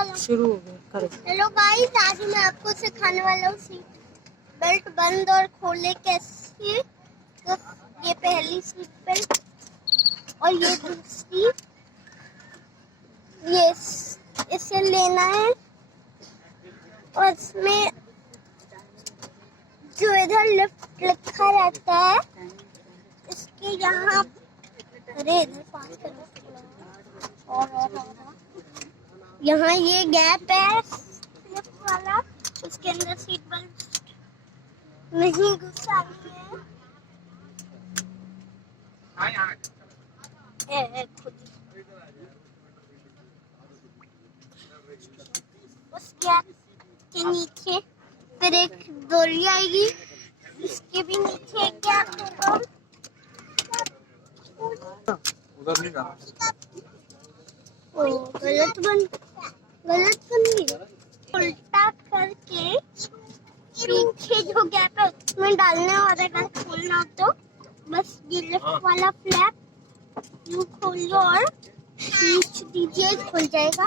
शुरू हो गया, करो। हेलो गाइस, आज मैं आपको सिखाने वाला हूँ सीट बेल्ट बंद और खोले कैसे। तो ये पहली सीट बेल्ट और ये दूसरी, ये इसे लेना है और इसमें जो इधर लिफ्ट लिखा रहता है इसके यहाँ, अरे इधर पास करो और यहाँ ये गैप है लिफ्ट वाला, उसके अंदर सीट बेल्ट नहीं घुसानी है। खुद उस गैप के नीचे फिर एक डोरी आएगी, इसके भी नीचे एक गैप होगा। उधर नहीं जाना। गलत बन गई। उल्टा करके पीछे जो गैप है उसमें डालने और अगर खोलना हो तो बस ये लिफ्ट वाला फ्लैप यूं खोल लो और खींच दीजिए, खुल जाएगा।